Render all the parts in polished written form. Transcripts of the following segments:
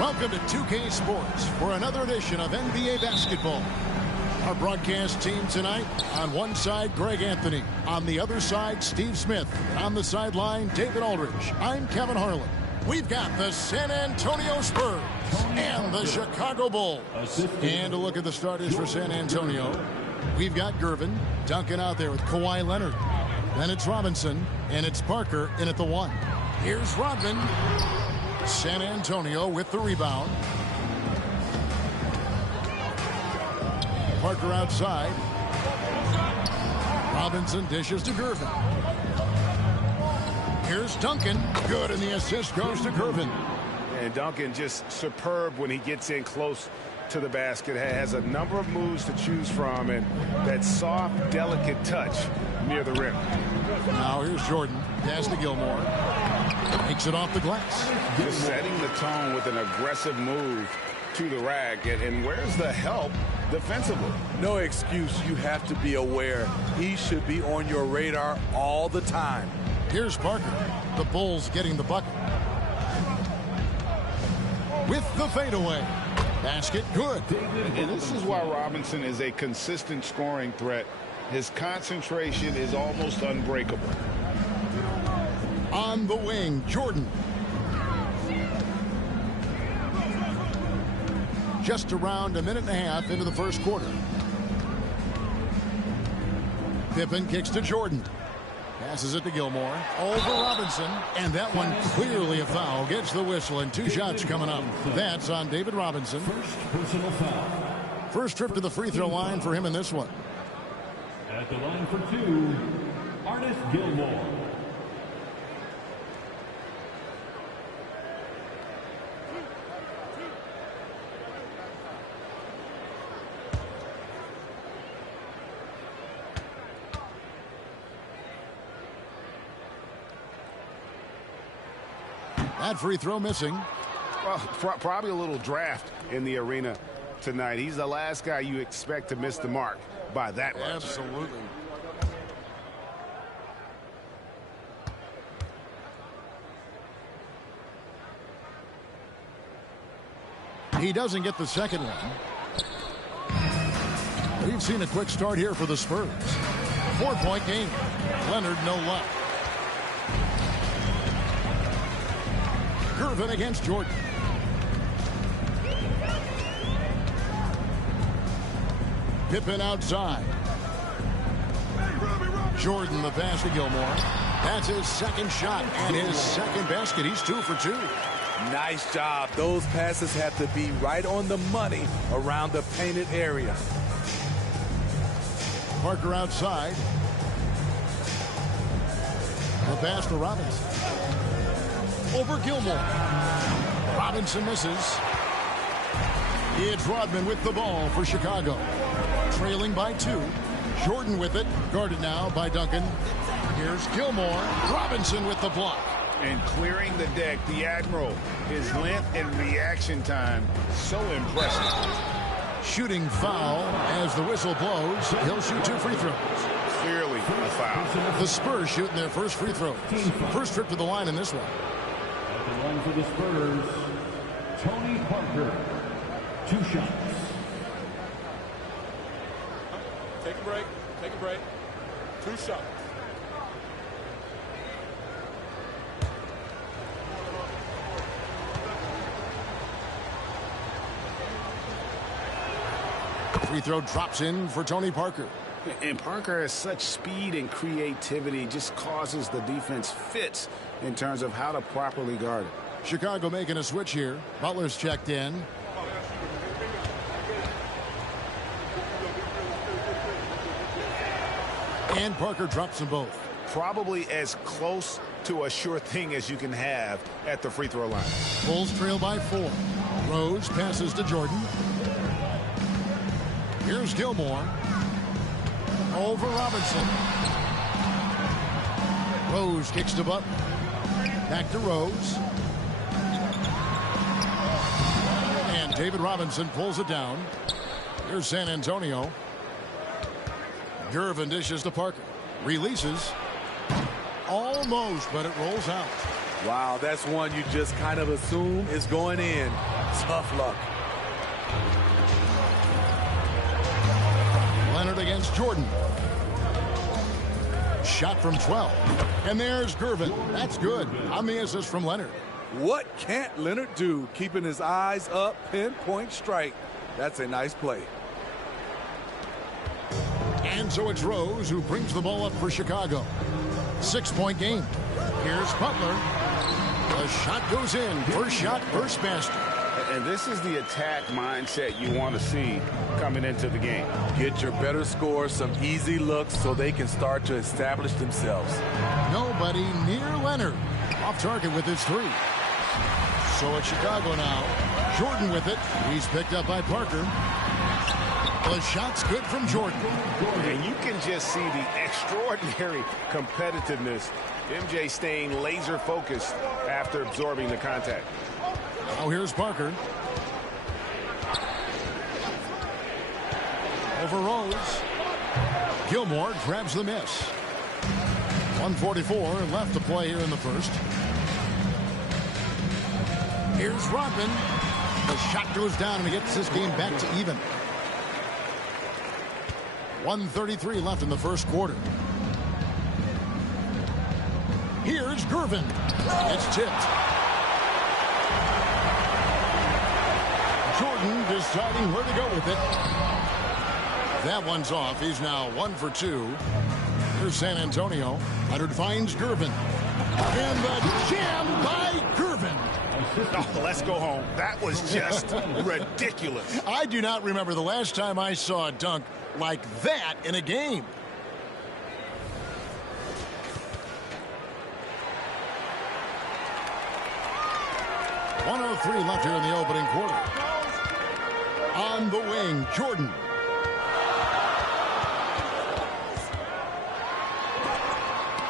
Welcome to 2K Sports for another edition of NBA basketball. Our broadcast team tonight, on one side, Greg Anthony. On the other side, Steve Smith. And on the sideline, David Aldridge. I'm Kevin Harlan. We've got the San Antonio Spurs and the Chicago Bulls. And a look at the starters for San Antonio. We've got Gervin, Duncan out there with Kawhi Leonard. Then it's Robinson, and it's Parker in at the 1. Here's Rodman. San Antonio with the rebound. Parker outside. Robinson dishes to Gervin. Here's Duncan. Good, and the assist goes to Gervin. And Duncan just superb when he gets in close to the basket. Has a number of moves to choose from, and that soft, delicate touch near the rim. Now here's Jordan. Pass to Gilmore. Makes it off the glass. Just setting the tone with an aggressive move to the rack. And where's the help defensively? No excuse. You have to be aware. He should be on your radar all the time. Here's Parker. The Bulls getting the bucket. With the fadeaway. Basket good. And this is why Robinson is a consistent scoring threat. His concentration is almost unbreakable. On the wing, Jordan. Just around a minute and a half into the first quarter. Pippen kicks to Jordan. Passes it to Gilmore. Over Robinson. And that one clearly a foul. Gets the whistle, and 2 shots coming up. That's on David Robinson. First personal foul. First trip to the free throw line for him in this one. At the line for 2, Artis Gilmore. That free throw missing. Well, probably a little draft in the arena tonight. He's the last guy you expect to miss the mark by that much. Absolutely. He doesn't get the second one. We've seen a quick start here for the Spurs. 4-point game. Leonard no luck. Gervin against Jordan. Pippen outside. Jordan the pass to Gilmore. That's his second shot and his second basket. He's 2 for 2. Nice job. Those passes have to be right on the money around the painted area. Parker outside. The pass to Robinson. Over Gilmore. Robinson misses. It's Rodman with the ball for Chicago. Trailing by 2. Jordan with it. Guarded now by Duncan. Here's Gilmore. Robinson with the block. And clearing the deck, the Admiral. His length and reaction time, so impressive. Shooting foul as the whistle blows. He'll shoot 2 free throws. Clearly a foul. The Spurs shooting their first free throws. First trip to the line in this one. At the line for the Spurs, Tony Parker. 2 shots. Take a break. Take a break. 2 shots. Free throw drops in for Tony Parker. And Parker has such speed and creativity, just causes the defense fits in terms of how to properly guard it. Chicago making a switch here. Butler's checked in. And Parker drops them both. Probably as close to a sure thing as you can have at the free throw line. Bulls trail by 4. Rose passes to Jordan. Here's Gilmore. Over Robinson. Rose kicks to Butler. Back to Rose. And David Robinson pulls it down. Here's San Antonio. Gervin dishes to Parker. Releases. Almost, but it rolls out. Wow, that's one you just kind of assume is going in. Tough luck. Leonard against Jordan. Shot from 12. And there's Gervin. That's good on the assist from Leonard. What can't Leonard do? Keeping his eyes up, pinpoint strike. That's a nice play. And so it's Rose who brings the ball up for Chicago. 6-point game. Here's Butler. The shot goes in. First shot, first basket. And this is the attack mindset you want to see coming into the game. Get your better scores, some easy looks so they can start to establish themselves. Nobody near Leonard. Off target with his three. So it's Chicago now. Jordan with it. He's picked up by Parker. The shot's good from Jordan. And you can just see the extraordinary competitiveness. MJ staying laser focused after absorbing the contact. Now here's Parker. Over Rose. Gilmore grabs the miss. 1:44 left to play here in the first. Here's Rodman. The shot goes down and he gets this game back to even. 1:33 left in the first quarter. Here's Gervin. It's tipped. Jordan deciding where to go with it. That one's off. He's now 1 for 2. Here's San Antonio. Leonard finds Gervin. And the jam by Gervin. Oh, let's go home. That was just ridiculous. I do not remember the last time I saw a dunk like that in a game. .103 left here in the opening quarter. On the wing, Jordan.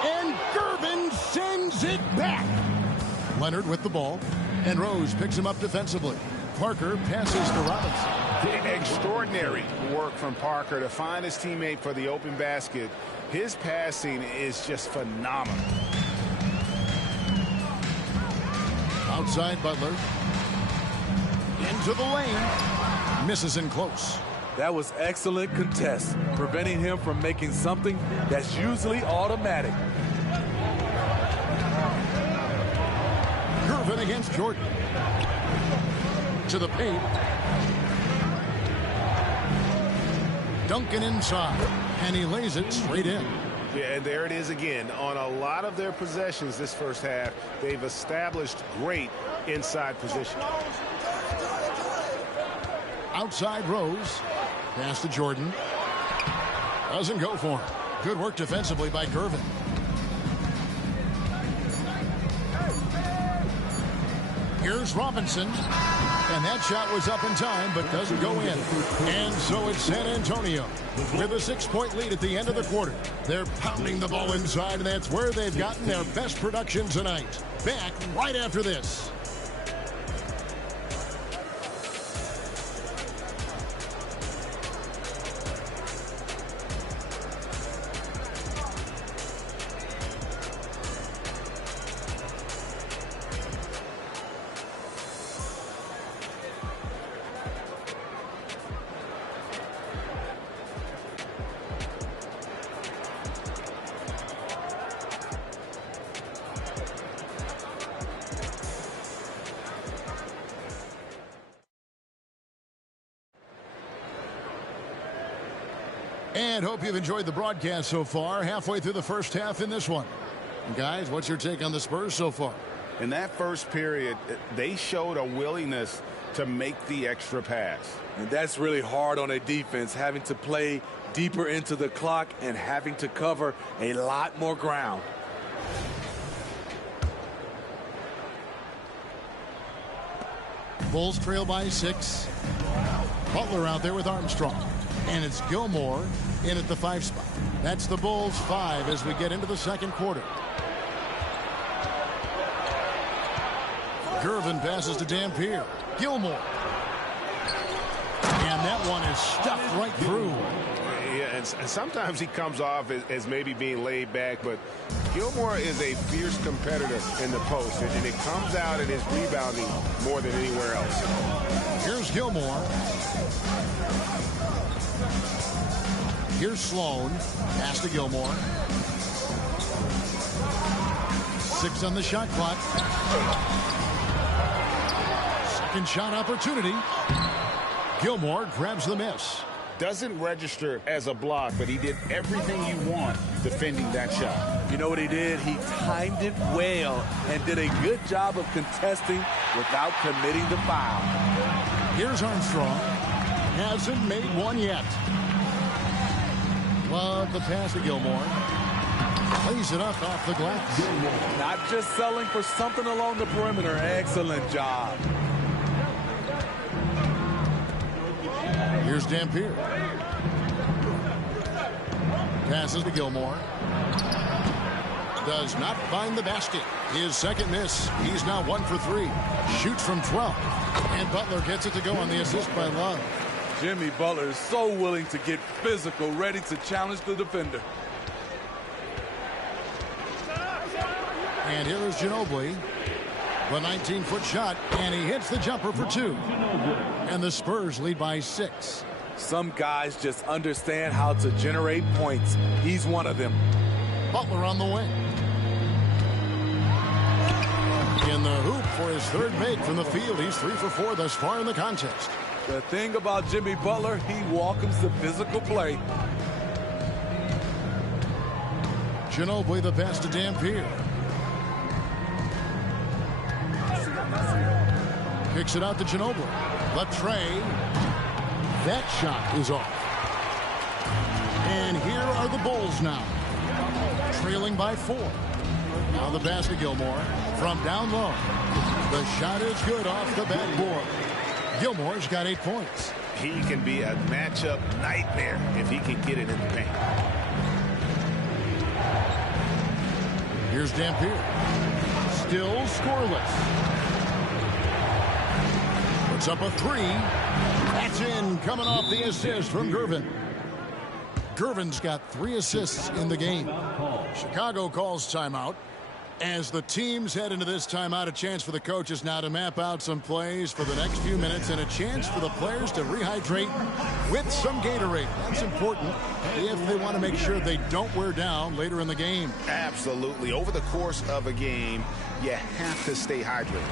And Gervin sends it back. Leonard with the ball. And Rose picks him up defensively. Parker passes to Robinson. Extraordinary work from Parker to find his teammate for the open basket. His passing is just phenomenal. Outside Butler. Into the lane. Misses in close. That was excellent contest, preventing him from making something that's usually automatic. Gervin against Jordan. To the paint. Duncan inside. And he lays it straight in. Yeah, and there it is again. On a lot of their possessions this first half, they've established great inside position. Outside Rose. Pass to Jordan. Doesn't go for him. Good work defensively by Gervin. Here's Robinson. And that shot was up in time, but doesn't go in. And so it's San Antonio with a 6-point lead at the end of the quarter. They're pounding the ball inside, and that's where they've gotten their best production tonight. Back right after this. And hope you've enjoyed the broadcast so far. Halfway through the first half in this one. And guys, what's your take on the Spurs so far? In that first period, they showed a willingness to make the extra pass. And that's really hard on a defense, having to play deeper into the clock and having to cover a lot more ground. Bulls trail by 6. Butler out there with Armstrong. And it's Gilmore in at the 5 spot. That's the Bulls 5 as we get into the second quarter. Gervin passes to Dampier. Gilmore. And that one is stuffed right through. Yeah, and sometimes he comes off as maybe being laid back, but Gilmore is a fierce competitor in the post, and it comes out in his rebounding more than anywhere else. Here's Gilmore. Here's Sloan. Pass to Gilmore. 6 on the shot clock. Second shot opportunity. Gilmore grabs the miss. Doesn't register as a block, but he did everything you want defending that shot. You know what he did? He timed it well and did a good job of contesting without committing the foul. Here's Armstrong. Hasn't made one yet. Love the pass to Gilmore. Plays it up off the glass. Not just selling for something along the perimeter. Excellent job. Here's Dampier. Passes to Gilmore. Does not find the basket. His second miss. He's now 1 for 3. Shoots from 12. And Butler gets it to go on the assist by Love. Jimmy Butler is so willing to get physical, ready to challenge the defender. And here is Ginobili. The 19-foot shot, and he hits the jumper for 2. And the Spurs lead by 6. Some guys just understand how to generate points. He's one of them. Butler on the wing. In the hoop for his third make from the field. He's 3 for 4 thus far in the contest. The thing about Jimmy Butler, he welcomes the physical play. Ginobili the pass to Dampier. Kicks it out to Ginobili. Latrey. That shot is off. And here are the Bulls now. Trailing by 4. Now the pass to Gilmore from down low. The shot is good off the backboard. Gilmore's got 8 points. He can be a matchup nightmare if he can get it in the paint. Here's Dampier. Still scoreless. Puts up a 3. That's in, coming off the assist from Gervin. Gervin's got 3 assists in the game. Chicago calls timeout. As the teams head into this timeout, a chance for the coaches now to map out some plays for the next few minutes and a chance for the players to rehydrate with some Gatorade. That's important if they want to make sure they don't wear down later in the game. Absolutely. Over the course of a game, you have to stay hydrated.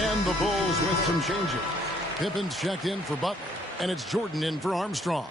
And the Bulls with some changes. Pippen's checked in for Butler, and it's Jordan in for Armstrong.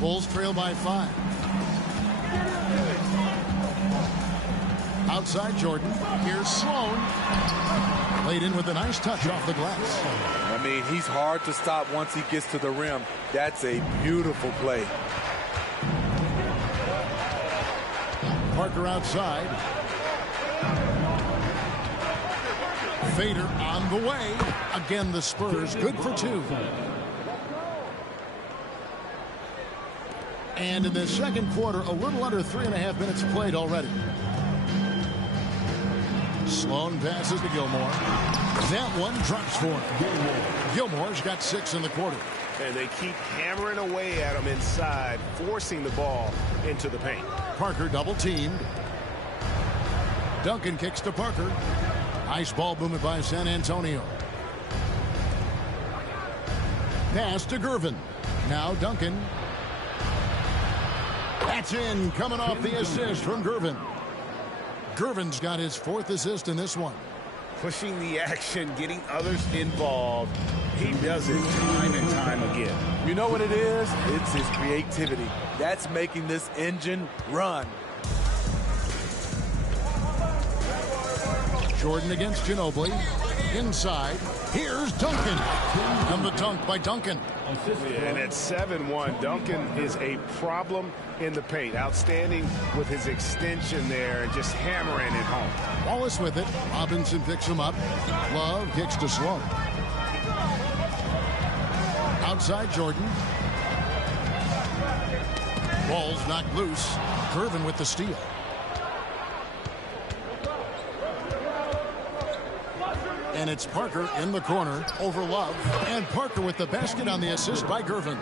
Bulls trail by 5. Outside Jordan. Here's Sloan. Laid in with a nice touch off the glass. I mean, he's hard to stop once he gets to the rim. That's a beautiful play. Parker outside. Fader on the way. Again, the Spurs good for 2. And in the second quarter, a little under 3.5 minutes played already. Sloan passes to Gilmore. That one drops for him. Gilmore's got 6 in the quarter. And they keep hammering away at him inside, forcing the ball into the paint. Parker double teamed. Duncan kicks to Parker. Nice ball movement by San Antonio. Pass to Gervin. Now Duncan. That's in, coming off the assist from Gervin. Gervin's got his 4th assist in this one. Pushing the action, getting others involved. He does it time and time again. You know what it is? It's his creativity. That's making this engine run. Jordan against Ginobili. Inside. Here's Duncan. And the dunk by Duncan. And at 7-1, Duncan is a problem in the paint. Outstanding with his extension there and just hammering it home. Wallace with it. Robinson picks him up. Love kicks to Sloan. Outside Jordan. Ball's knocked loose. Gervin with the steal. And it's Parker in the corner over Love. And Parker with the basket on the assist by Gervin.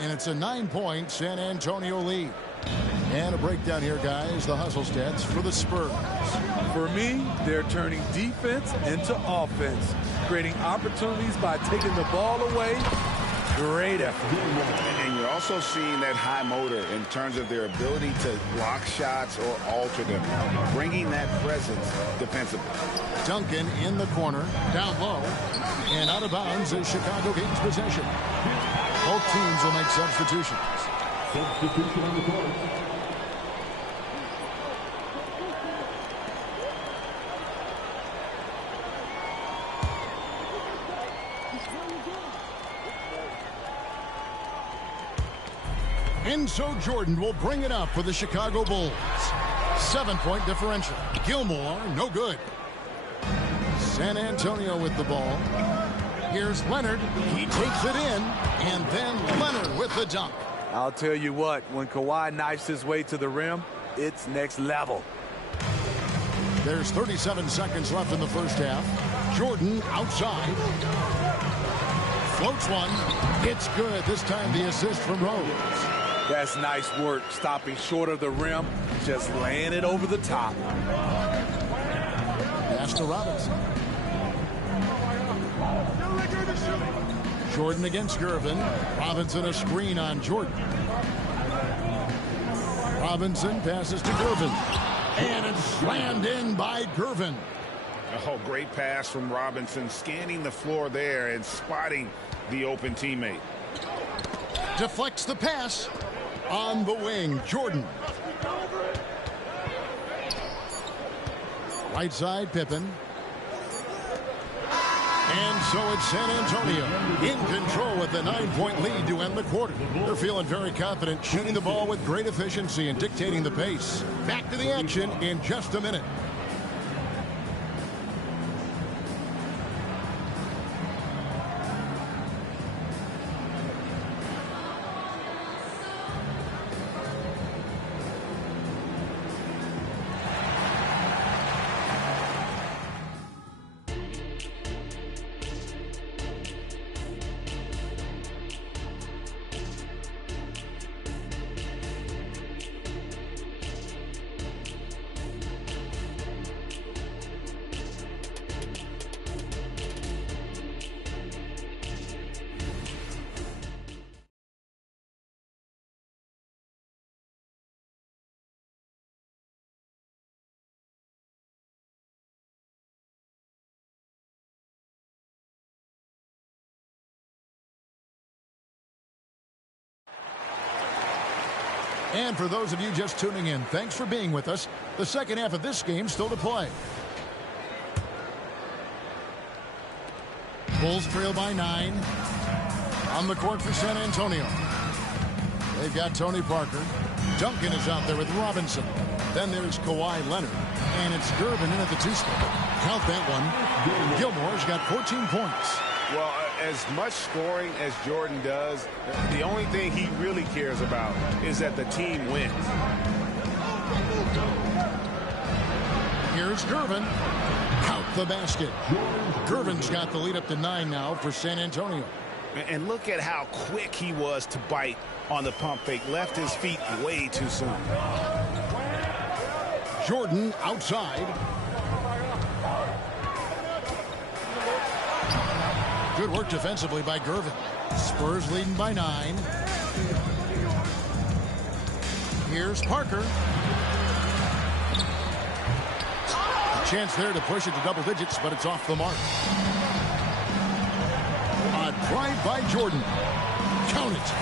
And it's a 9-point San Antonio lead. And a breakdown here, guys. The hustle stats for the Spurs. For me, they're turning defense into offense, creating opportunities by taking the ball away. Great effort. And you're also seeing that high motor in terms of their ability to block shots or alter them, bringing that presence defensively. Duncan in the corner, down low, and out of bounds as Chicago gains possession. Both teams will make substitutions. Substitution on the court. And so Jordan will bring it up for the Chicago Bulls. 7-point differential. Gilmore, no good. San Antonio with the ball. Here's Leonard. He takes it in. And then Leonard with the dunk. I'll tell you what, when Kawhi knifes his way to the rim, it's next level. There's 37 seconds left in the first half. Jordan outside. Floats one. It's good. This time the assist from Rose. That's nice work, stopping short of the rim, just laying it over the top. Pass to Robinson. Jordan against Gervin. Robinson a screen on Jordan. Robinson passes to Gervin. And it's slammed in by Gervin. Oh, great pass from Robinson, scanning the floor there and spotting the open teammate. Deflects the pass. On the wing, Jordan. Right side, Pippen. And so it's San Antonio in control with the 9-point lead to end the quarter. They're feeling very confident, shooting the ball with great efficiency and dictating the pace. Back to the action in just a minute. And for those of you just tuning in, thanks for being with us. The second half of this game still to play. Bulls trail by 9. On the court for San Antonio. They've got Tony Parker. Duncan is out there with Robinson. Then there's Kawhi Leonard. And it's Gervin in at the 2-spot. Count that one. Gilmore's got 14 points. Well, as much scoring as Jordan does, the only thing he really cares about is that the team wins. Here's Gervin. Count the basket. Gervin's got the lead up to 9 now for San Antonio. And look at how quick he was to bite on the pump fake. Left his feet way too soon. Jordan outside. Good work defensively by Gervin. Spurs leading by 9. Here's Parker. A chance there to push it to double digits, but it's off the mark. A drive by Jordan. Count it.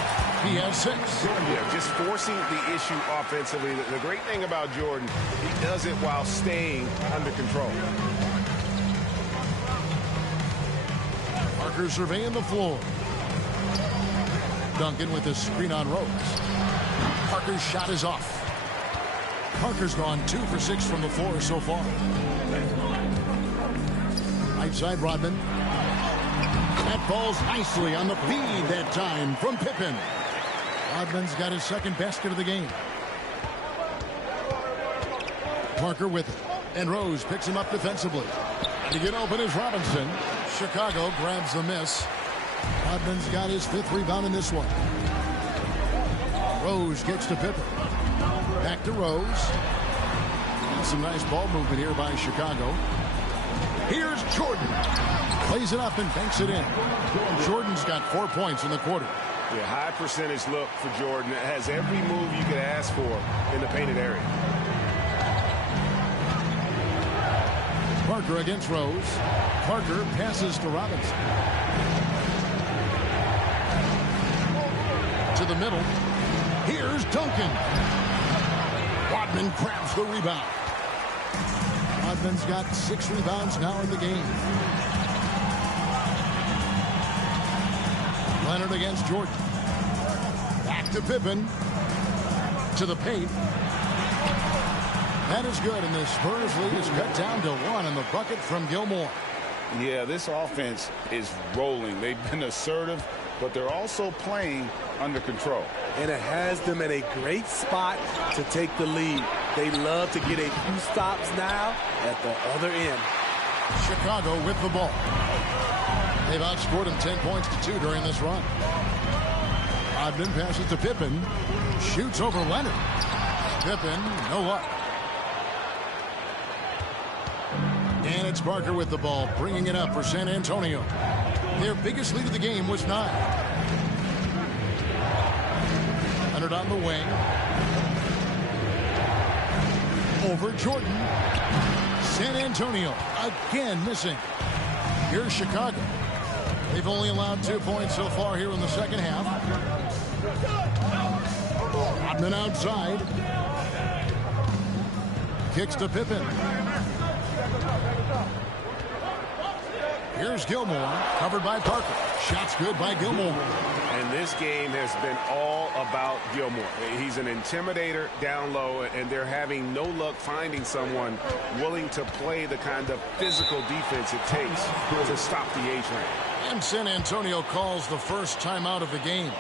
He has 6. Yeah, just forcing the issue offensively. The great thing about Jordan, he does it while staying under control. Parker surveying the floor. Duncan with the screen on Rose. Parker's shot is off. Parker's gone 2 for 6 from the floor so far. Right side, Rodman. That falls nicely on the feed that time from Pippen. Rodman's got his second basket of the game. Parker with it. And Rose picks him up defensively. To get open is Robinson. Chicago grabs the miss. Rodman's got his 5th rebound in this one. Rose gets to Pippen. Back to Rose. And some nice ball movement here by Chicago. Here's Jordan. Plays it up and banks it in. Jordan's got 4 points in the quarter. Yeah, high percentage look for Jordan. It has every move you could ask for in the painted area. Parker against Rose. Parker passes to Robinson. To the middle. Here's Duncan. Rodman grabs the rebound. Rodman's got 6 rebounds now in the game. Leonard against Jordan. Back to Pippen. To the paint. That is good, and the Spurs lead is cut down to 1 on the bucket from Gilmore. Yeah, this offense is rolling. They've been assertive, but they're also playing under control. And it has them in a great spot to take the lead. They love to get a few stops now at the other end. Chicago with the ball. They've outscored them 10 points to 2 during this run. Rodman passes to Pippen. Shoots over Leonard. Pippen, no luck. And it's Parker with the ball, bringing it up for San Antonio. Their biggest lead of the game was 9. Leonard on the wing. Over Jordan. San Antonio again missing. Here's Chicago. They've only allowed 2 points so far here in the second half. Rodman outside. Kicks to Pippen. Here's Gilmore, covered by Parker. Shots good by Gilmore. And this game has been all about Gilmore. He's an intimidator down low, and they're having no luck finding someone willing to play the kind of physical defense it takes to stop the A-train. And San Antonio calls the first timeout of the game.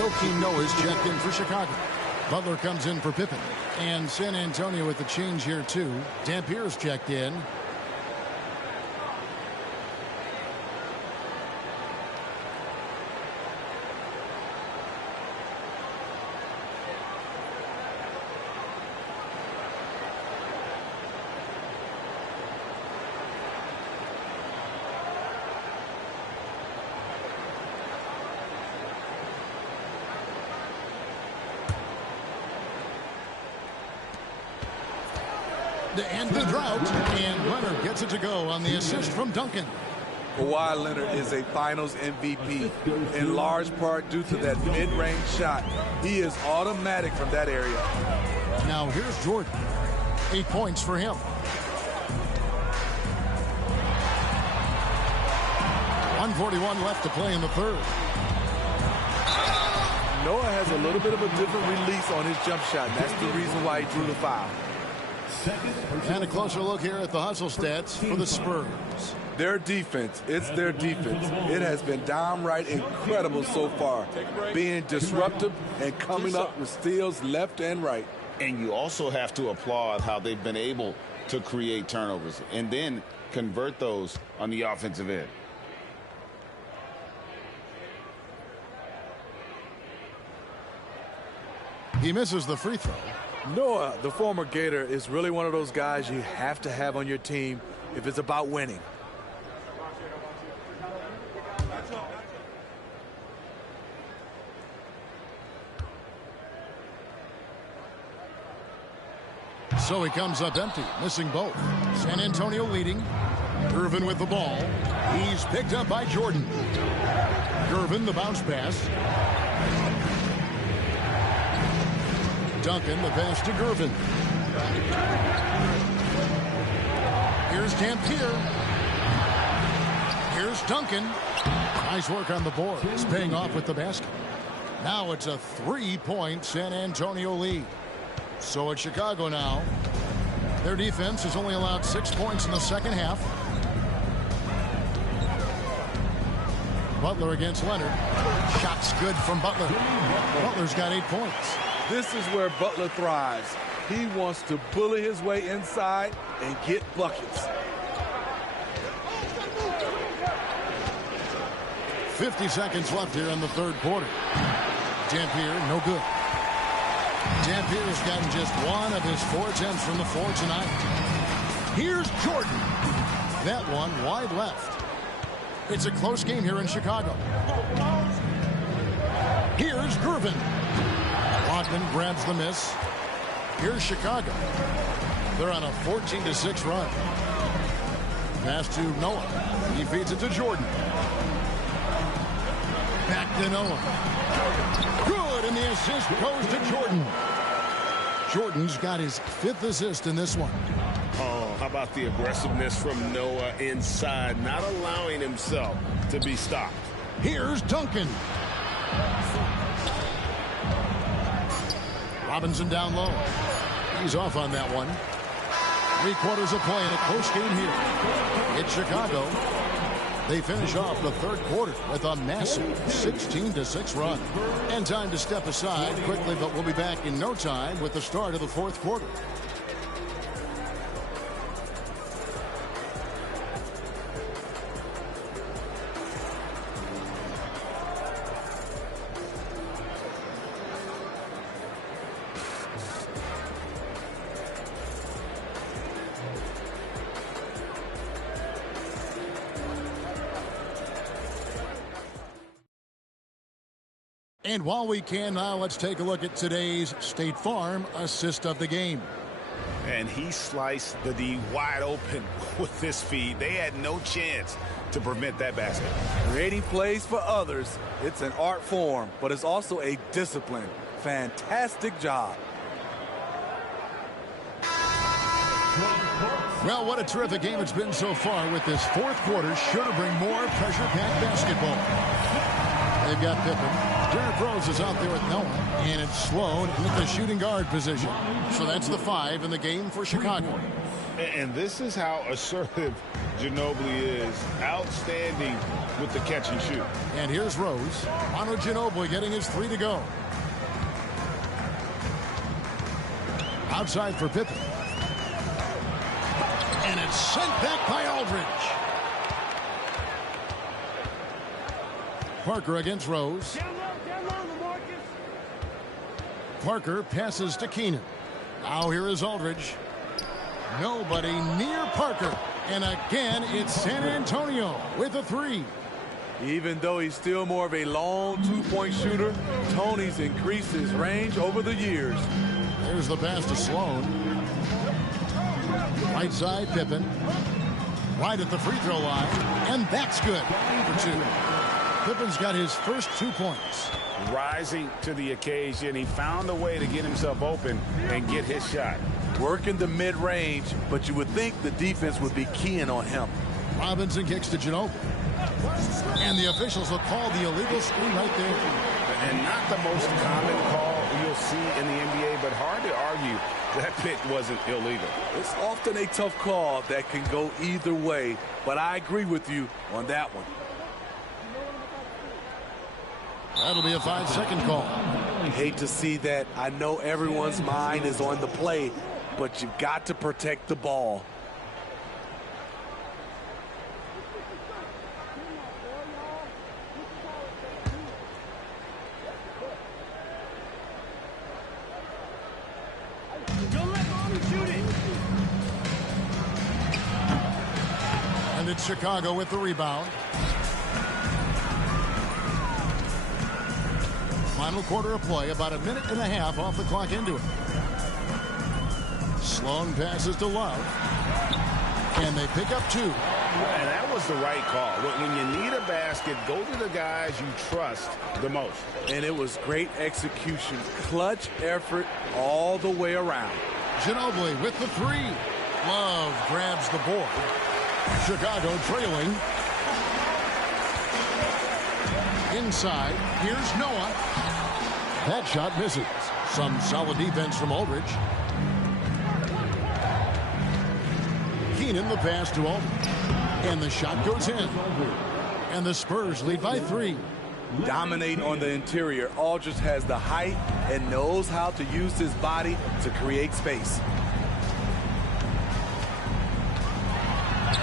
Joakim Noah's checked in for Chicago. Butler comes in for Pippen. And San Antonio with the change here, too. Dampier's checked in. To end the drought, and Leonard gets it to go on the assist from Duncan. Kawhi Leonard is a finals MVP, in large part due to that mid-range shot. He is automatic from that area. Now here's Jordan. 8 points for him. 1:41 left to play in the third. Noah has a little bit of a different release on his jump shot, and that's the reason why he drew the foul. And a closer look here at the hustle stats for the Spurs. Their defense, it's their defense. It has been downright incredible so far, being disruptive and coming up with steals left and right. And you also have to applaud how they've been able to create turnovers and then convert those on the offensive end. He misses the free throw. Noah, the former Gator, is really one of those guys you have to have on your team if it's about winning. So he comes up empty, missing both. San Antonio leading. Gervin with the ball. He's picked up by Jordan. Gervin, the bounce pass. Duncan, the pass to Gervin. Here's Dampier. Here's Duncan. Nice work on the board. It's paying off with the basket. Now it's a 3-point San Antonio lead. So it's Chicago now. Their defense has only allowed 6 points in the second half. Butler against Leonard. Shots good from Butler. Butler's got 8 points. This is where Butler thrives. He wants to bully his way inside and get buckets. 50 seconds left here in the third quarter. Dampier, no good. Dampier's gotten just one of his 4 attempts from the floor tonight. Here's Jordan. That one wide left. It's a close game here in Chicago. Here's Gervin. Lockman grabs the miss. Here's Chicago. They're on a 14-6 run. Pass to Noah. He feeds it to Jordan. Back to Noah. Good, and the assist goes to Jordan. Jordan's got his 5th assist in this one. Oh, how about the aggressiveness from Noah inside, not allowing himself to be stopped. Here's Duncan. Robinson down low. He's off on that one. 3 quarters of play in a close game here. It's Chicago. They finish off the third quarter with a massive 16-6 run. And time to step aside quickly, but we'll be back in no time with the start of the fourth quarter. And while we can now, let's take a look at today's State Farm assist of the game. And he sliced the D wide open with this feed. They had no chance to prevent that basket. Creating plays for others, it's an art form, but it's also a discipline. Fantastic job. Well, what a terrific game it's been so far with this fourth quarter. Sure to bring more pressure-packed basketball. They've got Pippen. Derrick Rose is out there with Noah, and it's Sloan in the shooting guard position. So that's the 5 in the game for Chicago. And this is how assertive Ginobili is. Outstanding with the catch and shoot. And here's Rose. Manu Ginobili getting his 3 to go. Outside for Pippen. And it's sent back by Aldridge. Parker against Rose. Parker passes to Keenan. Now here is Aldridge. Nobody near Parker. And again, it's San Antonio with a 3. Even though he's still more of a long 2-point shooter, Tony's increased his range over the years. There's the pass to Sloan. Right side, Pippen. Right at the free throw line. And that's good for 2. Pippen's got his first 2 points. Rising to the occasion. He found a way to get himself open and get his shot. Working the mid-range, but you would think the defense would be keying on him. Robinson kicks to Ginobili. And the officials will call the illegal screen right there. And not the most common call you'll see in the NBA, but hard to argue that pick wasn't illegal. It's often a tough call that can go either way, but I agree with you on that one. That'll be a 5-second call. Hate to see that. I know everyone's mind is on the play, but you've got to protect the ball. And it's Chicago with the rebound. Final quarter of play, about a minute and a half off the clock into it. Sloan passes to Love. And they pick up 2. And that was the right call. When you need a basket, go to the guys you trust the most. And it was great execution. Clutch effort all the way around. Ginobili with the 3. Love grabs the board. Chicago trailing. Inside, here's Noah. That shot misses. Some solid defense from Aldridge. Keenan the pass to Aldridge. And the shot goes in. And the Spurs lead by 3. Dominate on the interior. Aldridge has the height and knows how to use his body to create space.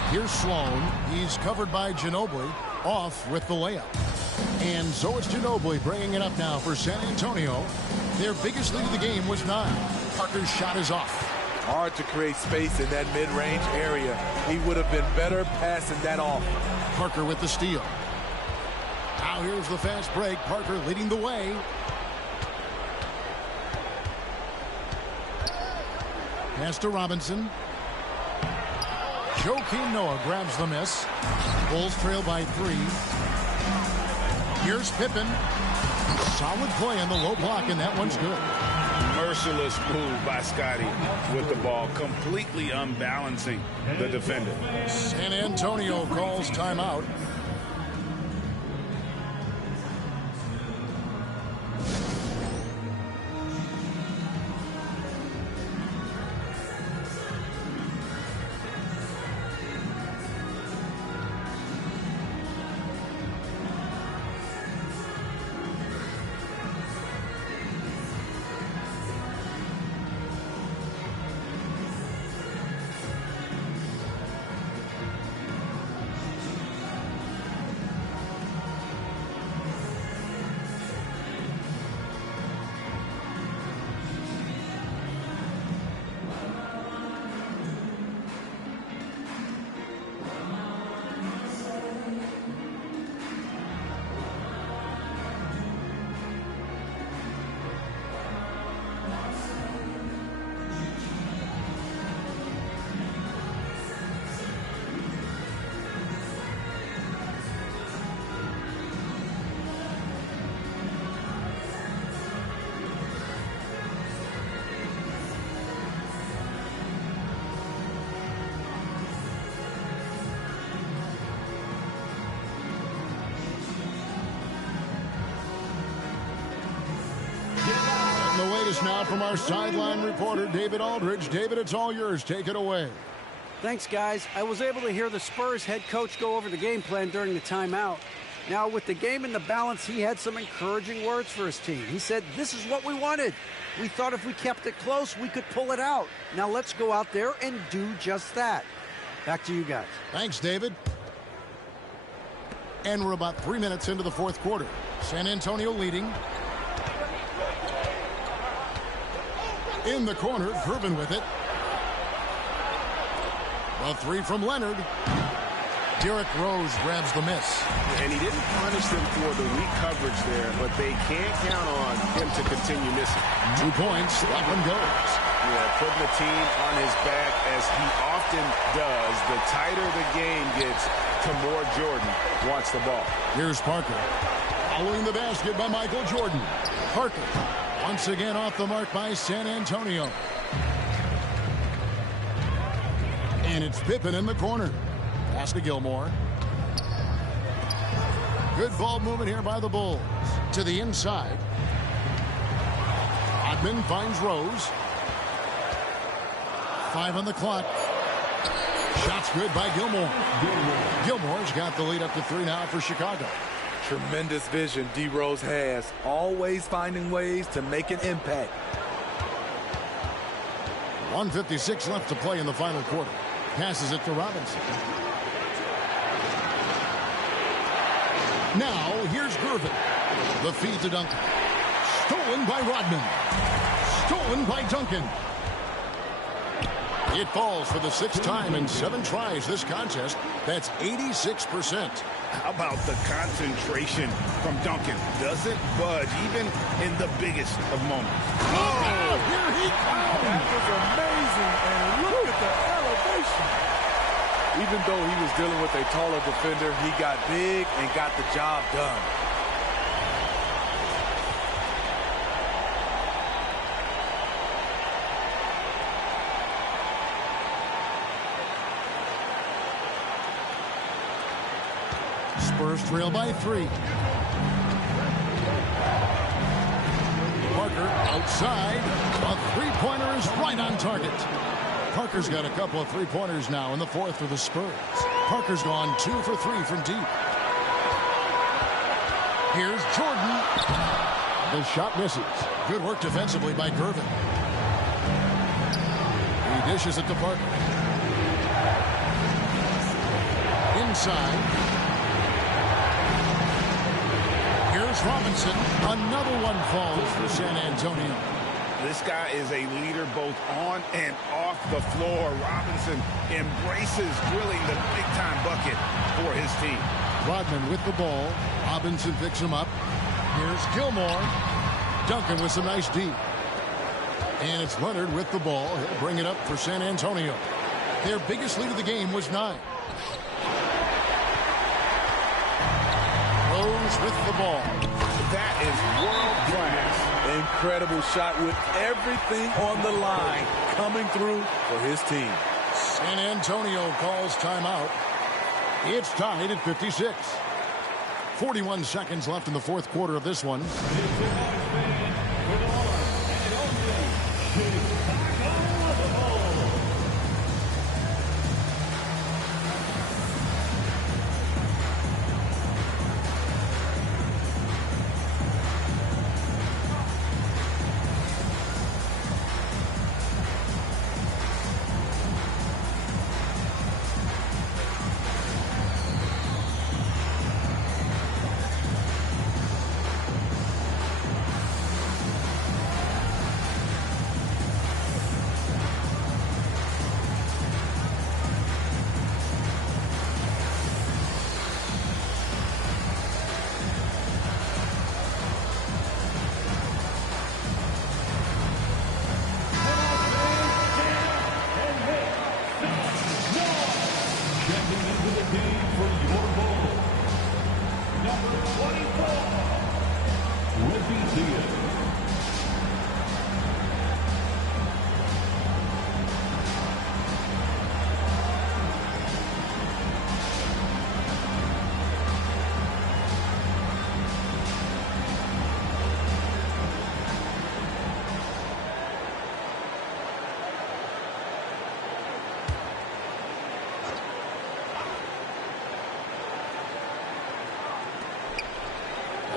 Here's Sloan. He's covered by Ginobili. Off with the layup. And so it's Ginobili bringing it up now for San Antonio. Their biggest lead of the game was 9. Parker's shot is off. Hard to create space in that mid-range area. He would have been better passing that off. Parker with the steal. Now here's the fast break. Parker leading the way. Pass to Robinson. Joakim Noah grabs the miss. Bulls trail by 3. Here's Pippen. Solid play on the low block, and that one's good. Merciless move by Scotty with the ball, completely unbalancing the defender. San Antonio calls timeout. The latest now from our sideline reporter, David Aldridge. David, it's all yours. Take it away. Thanks, guys. I was able to hear the Spurs head coach go over the game plan during the timeout. Now, with the game in the balance, he had some encouraging words for his team. He said, this is what we wanted. We thought if we kept it close, we could pull it out. Now let's go out there and do just that. Back to you guys. Thanks, David. And we're about 3 minutes into the fourth quarter. San Antonio leading. In the corner, Irvin with it. A 3 from Leonard. Derrick Rose grabs the miss. And he didn't punish them for the weak coverage there, but they can't count on him to continue missing. 2 points, that one goes. Yeah, putting the team on his back as he often does. The tighter the game gets, the more Jordan wants the ball. Here's Parker. Following the basket by Michael Jordan. Parker once again off the mark by San Antonio. And it's Pippen in the corner. Pass to Gilmore. Good ball movement here by the Bulls. To the inside. Rodman finds Rose. 5 on the clock. Shots good by Gilmore. Gilmore's got the lead up to 3 now for Chicago. Tremendous vision D. Rose has. Always finding ways to make an impact. 1:56 left to play in the final quarter. Passes it to Robinson. Now, here's Gervin. The feed to Duncan. Stolen by Rodman. Stolen by Duncan. It falls for the 6th time in 7 tries this contest. That's 86%. How about the concentration from Duncan? Doesn't budge, even in the biggest of moments. Oh, here he comes! That was amazing, and look at the elevation. Even though he was dealing with a taller defender, he got big and got the job done. Spurs trail by 3. Parker outside. A 3-pointer is right on target. Parker's got a couple of 3-pointers now in the 4th for the Spurs. Parker's gone 2 for 3 from deep. Here's Jordan. The shot misses. Good work defensively by Gervin. He dishes it to Parker. Inside. Here's Robinson. Another one falls for San Antonio. This guy is a leader both on and off the floor. Robinson embraces drilling the big-time bucket for his team. Rodman with the ball. Robinson picks him up. Here's Gilmore. Duncan with some nice D. And it's Leonard with the ball. He'll bring it up for San Antonio. Their biggest lead of the game was 9. Rose with the ball. That is world-class. Incredible shot with everything on the line coming through for his team. San Antonio calls timeout. It's tied at 56. 41 seconds left in the 4th quarter of this one.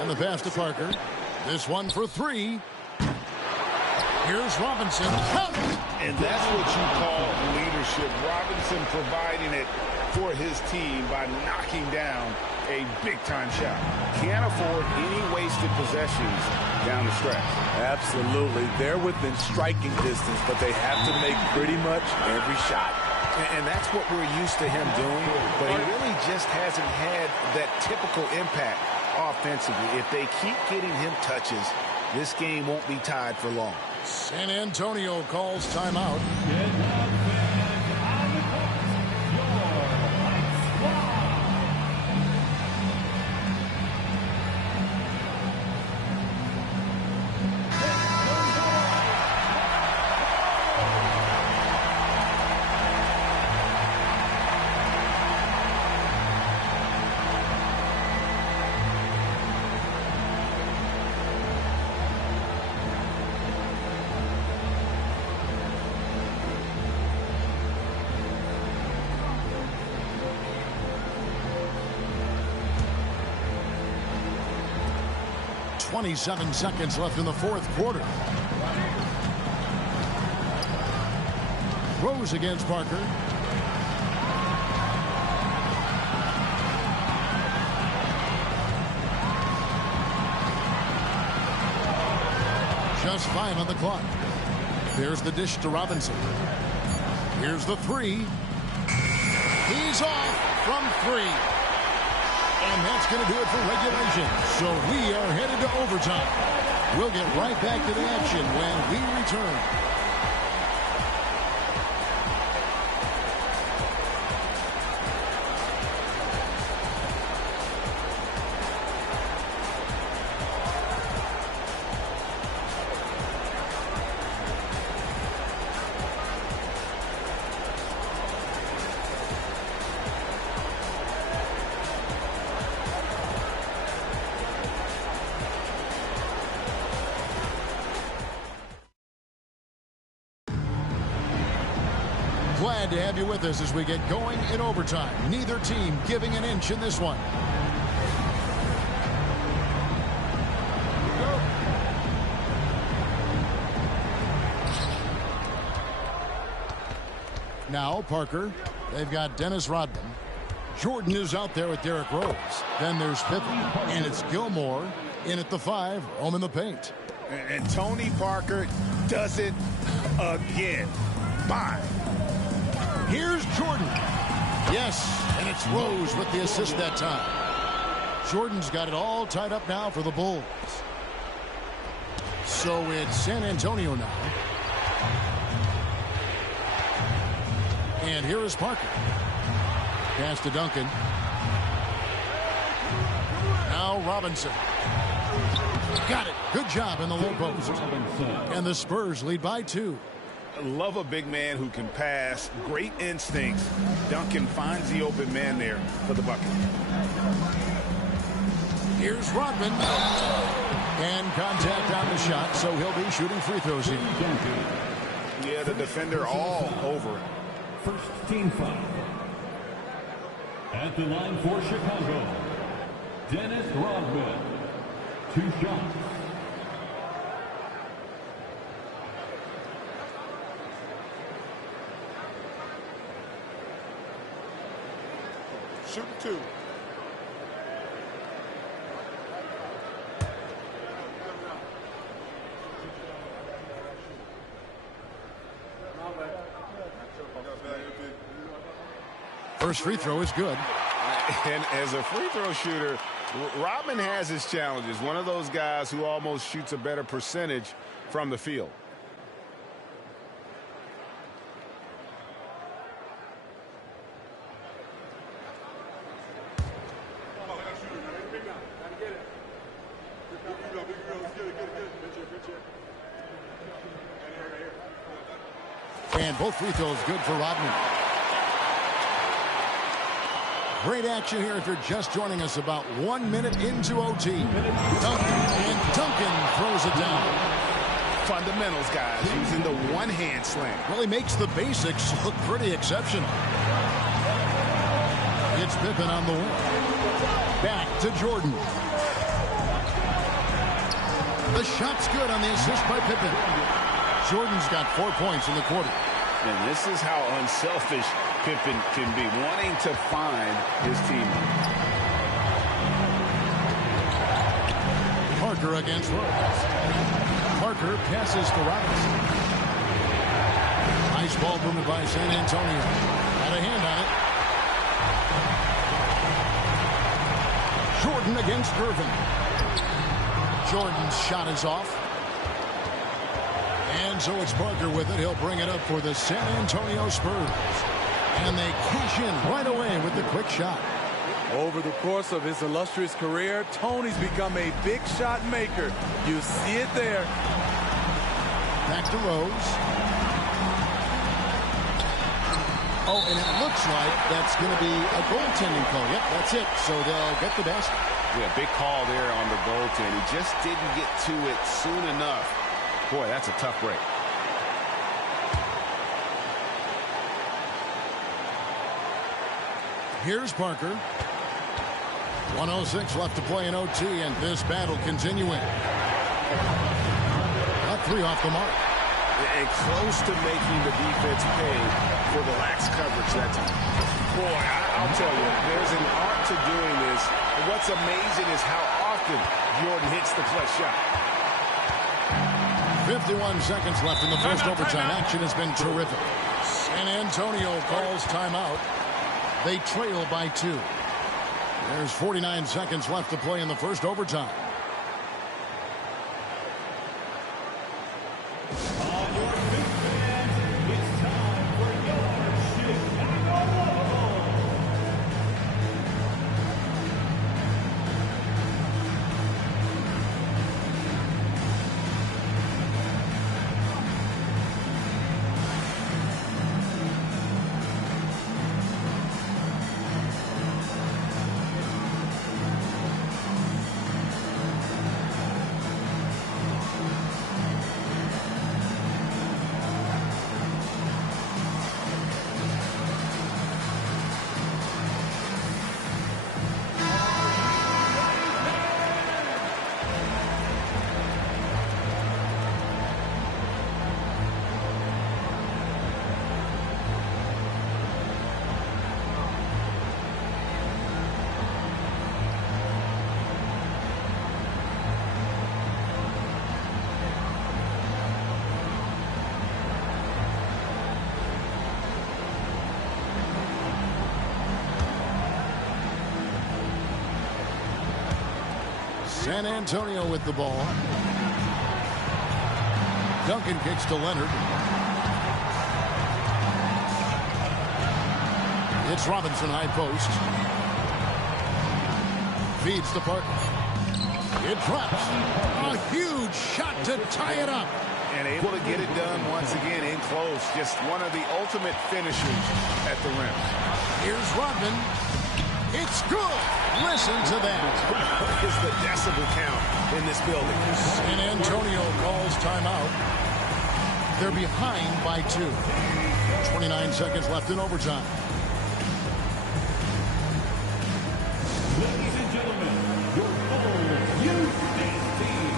And the pass to Parker. This one for 3. Here's Robinson. And that's what you call leadership. Robinson providing it for his team by knocking down a big-time shot. Can't afford any wasted possessions down the stretch. Absolutely. They're within striking distance, but they have to make pretty much every shot. And that's what we're used to him doing, but he really just hasn't had that typical impact offensively. If they keep getting him touches, this game won't be tied for long. San Antonio calls timeout. 27 seconds left in the fourth quarter. Rose against Parker. Just 5 on the clock. There's the dish to Robinson. Here's the three. He's off from 3. And that's going to do it for regulation. So we are headed to overtime. We'll get right back to the action when we return. Glad to have you with us as we get going in overtime. Neither team giving an inch in this one. Now Parker. They've got Dennis Rodman. Jordan is out there with Derrick Rose. Then there's Pippen. And it's Gilmore in at the 5. Home in the paint. And Tony Parker does it again. Bye. Here's Jordan. Yes, and it's Rose with the assist that time. Jordan's got it all tied up now for the Bulls. So it's San Antonio now. And here is Parker. Pass to Duncan. Now Robinson. Got it. Good job in the low post. And the Spurs lead by 2. Love a big man who can pass. Great instincts. Duncan finds the open man there for the bucket. Here's Rodman. And contact on the shot, so he'll be shooting free throws here. Yeah, the defender all over it. First team foul. At the line for Chicago, Dennis Rodman. 2 shots. Shoot 2. First free throw is good. And as a free throw shooter, Rodman has his challenges. One of those guys who almost shoots a better percentage from the field. And both free throws good for Rodman. Great action here if you're just joining us about 1 minute into OT. Duncan throws it down. Fundamentals, guys, using the one-hand slam. Well, he makes the basics look pretty exceptional. It's Pippen on the wing. Back to Jordan. The shot's good on the assist by Pippen. Jordan's got 4 points in the quarter. And this is how unselfish Pippen can be, wanting to find his teammate. Parker against Rose. Parker passes to Robinson. Nice ball movement by San Antonio. Got a hand on it. Jordan against Irvin. Jordan's shot is off. And so it's Parker with it. He'll bring it up for the San Antonio Spurs. And they cash in right away with the quick shot. Over the course of his illustrious career, Tony's become a big shot maker. You see it there. Back to Rose. Oh, and it looks like that's going to be a goaltending call. Yep, that's it. So they'll get the basket. Yeah, big call there on the goaltend. He just didn't get to it soon enough. Boy, that's a tough break. Here's Parker. 1:06 left to play in OT, and this battle continuing. Got 3 off the mark. And close to making the defense pay for the lax coverage that time. Boy, I'll tell you, there's an art to doing this. And what's amazing is how often Jordan hits the clutch shot. 51 seconds left in the first overtime. Action has been terrific. San Antonio calls timeout. They trail by 2. There's 49 seconds left to play in the first overtime. San Antonio with the ball. Duncan kicks to Leonard. It's Robinson high post. Feeds to Parker. It drops. A huge shot to tie it up. And able to get it done once again in close. Just one of the ultimate finishers at the rim. Here's Rodman. It's good. Listen to that. What is the decibel count in this building? San Antonio calls timeout. They're behind by 2. 29 seconds left in overtime. Ladies and gentlemen, your Bulls youth team.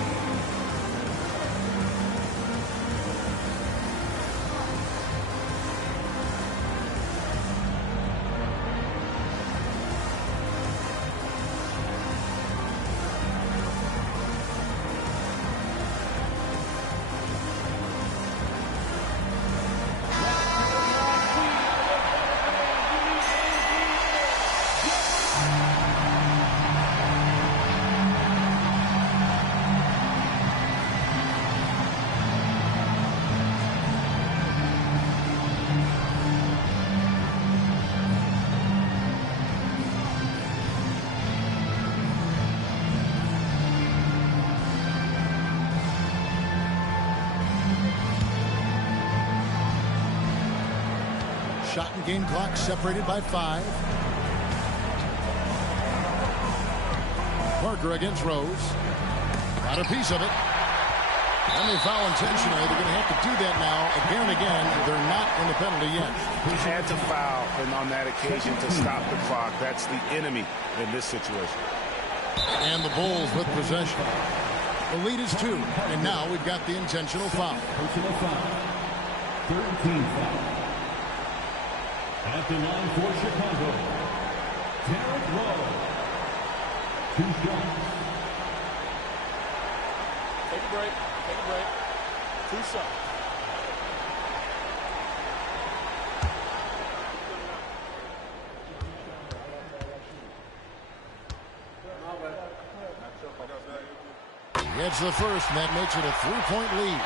Shot and game clock separated by 5. Parker against Rose. Got a piece of it. And they foul intentionally. They're going to have to do that now again and again. They're not in the penalty yet. He had to foul on that occasion to stop the clock. That's the enemy in this situation. And the Bulls with possession. The lead is 2. And now we've got the intentional foul. Personal foul. 13 foul. At the line for Chicago, Derrick Rose. 2 shots. Take a break. Take a break. 2 shots. Gets the first, and that makes it a 3-point lead.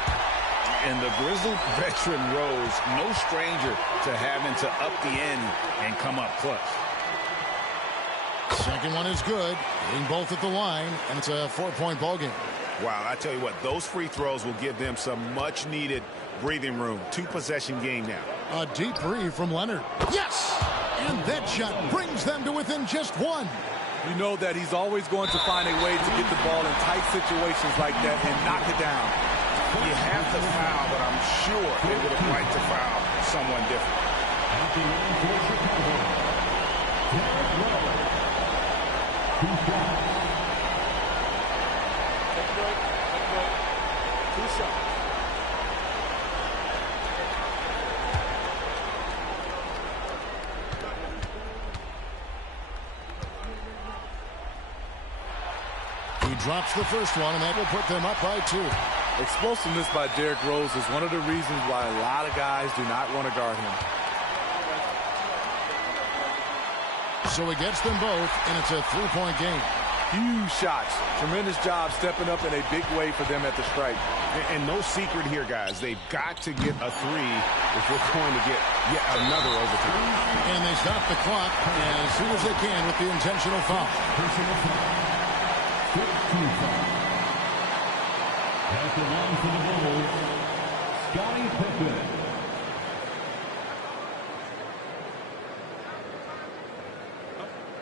And the grizzled veteran Rose, no stranger to having to up the end and come up clutch. Second one is good. Hitting both at the line, and it's a 4-point ball game. Wow, I tell you what, those free throws will give them some much-needed breathing room. 2-possession game now. A deep three from Leonard. Yes! And that shot brings them to within just 1. You know that he's always going to find a way to get the ball in tight situations like that and knock it down. You have to foul, but I'm sure they would have liked to foul someone different. 2 shots. Take a break. Take a break. 2 shots. He drops the first one, and that will put them up by 2. Explosiveness by Derrick Rose is one of the reasons why a lot of guys do not want to guard him. So he gets them both, and it's a 3-point game. Huge shots. Tremendous job stepping up in a big way for them at the stripe. And no secret here, guys. They've got to get a 3 if we're going to get yet another overtime. And they stop the clock as soon as they can with the intentional foul. Personal foul. 15 foul. At the line for the Bulls, Scottie Pippen.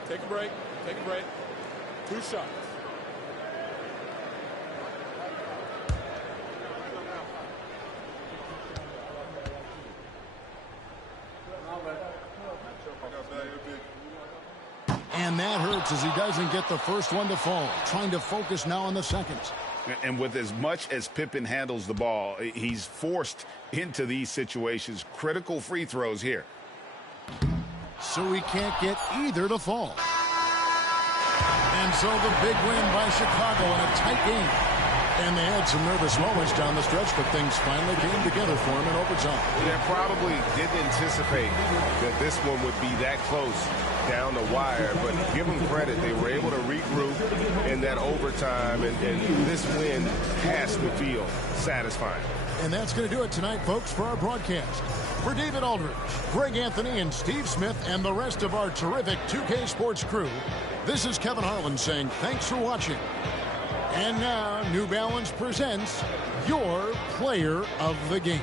Take a break. Take a break. 2 shots. And that hurts as he doesn't get the first one to fall. Trying to focus now on the seconds. And with as much as Pippen handles the ball, he's forced into these situations. Critical free throws here. So he can't get either to fall. And so the big win by Chicago in a tight game. And they had some nervous moments down the stretch, but things finally came together for him in overtime. They probably didn't anticipate that this one would be that close down the wire, but give them credit. They were able to regroup in that overtime, and this win has to feel satisfying. And that's going to do it tonight, folks, for our broadcast. For David Aldridge, Greg Anthony, and Steve Smith, and the rest of our terrific 2K Sports crew, this is Kevin Harlan saying thanks for watching. And now, New Balance presents your player of the game.